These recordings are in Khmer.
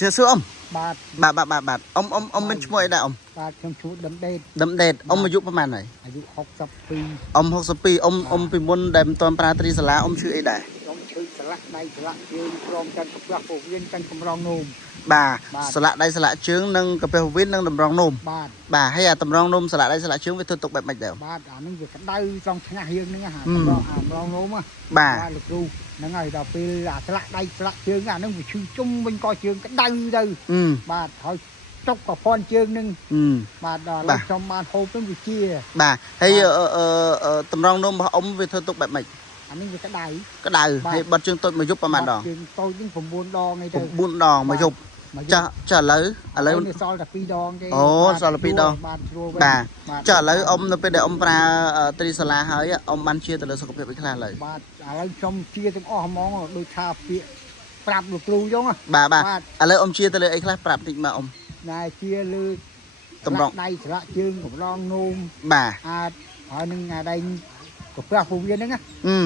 chưa xưa ông បាទ បាទអ៊ំមានឈ្មោះអីដែរអ៊ំ បាទខ្ញុំឈ្មោះដិមដេត ដិមដេតអ៊ំអាយុប្រហែលហើយ អាយុ62 អ៊ំ62អ៊ំពីមុនដែលមិនទាន់ប្រើត្រីសាឡាអ៊ំឈឺអីដែរ ខ្ញុំឈឺស្លាក់ដៃស្លាក់ជើងព្រមទាំងកាពះពោះវៀនទាំងកម្រងនោម បាទស្លាកដៃស្លាកជើងនិងកាពះវៀននិងតម្រងនោម បាទ បាទហើយអាតម្រងនោមស្លាកដៃស្លាកជើងវាធ្វើទុកបែបម៉េចដែរ បាទអានឹងវាក្តៅត្រង់ឆ្ងាស់រៀងហ្នឹងអាកម្រងនោម បាទ លោកគ្រូហ្នឹងហើយដល់ពេលអាស្លាក់ដៃស្លាក់ជើងអានឹងវាឈឺជុំវិញក៏ជើងក្តៅទៅបាទហើយចុកក៏ផនជើងនឹងបាទដល់ខ្ញុំបានហូបទៅវាជា បាទហើយតម្រងនោមរបស់អ៊ំវាធ្វើទុកបែបម៉េច អានេះវាក្តៅ ក្តៅហើយបិទជើងតូចមួយយប់ប្រហែលដង ជើងតូចនេះ9 ដងអីទៅ 9 ដងមួយយប់ចាឥឡូវ នេះសល់តែ2 ដងទេ អូសល់តែ2 ដង បាទស្រួល បាទចាឥឡូវអ៊ំនៅពេលដែលអ៊ំប្រើត្រីសាឡាហើយអ៊ំបានជាទៅលើសុខភាពអីខ្លះឥឡូវ បាទឥឡូវខ្ញុំជាទាំងអស់ហ្មងដូចថាពាក្យប្រាប់លោកគ្រូចឹង បាទឥឡូវអ៊ំជាទៅលើអីខ្លះប្រាប់តិចមកអ៊ំ ណែជាលើ តម្រង ដៃស្លាក់ជើងកម្រងនោម បាទ អាចហើយនឹងអាដៃកាពះពោះវៀនហ្នឹង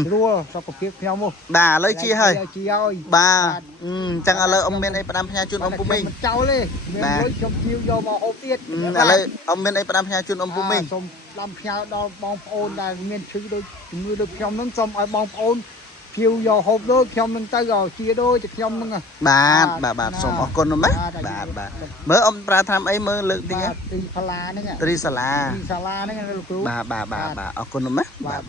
ស្រួលសុខភាពខ្ញុំមក បាទឥឡូវជាហើយ ជាហើយ បាទអញ្ចឹងឥឡូវអ៊ំមានអីផ្ដាំផ្ញើជូនអ៊ំពូមីង មិនចោលទេមានលុយខ្ញុំជៀវយកមកហូបទៀត ឥឡូវអ៊ំមានអីផ្ដាំផ្ញើជូនអ៊ំពូមីង សូមផ្ដាំផ្ញើដល់បងប្អូនដែលមានឈឺដូចជំងឺដូចខ្ញុំហ្នឹងសូមឲ្យបងប្អូនភៀវយកហូបដូចខ្ញុំនឹងទៅក៏ជាដូចតែខ្ញុំហ្នឹង បាទសូមអរគុណណាបាទមើលអ៊ំប្រើថ្នាំអីមើលលើកទី ទីផាឡាហ្នឹង ត្រីសាឡា ទីសាឡាហ្នឹងលោកគ្រូ បាទអរគុណណាបាទ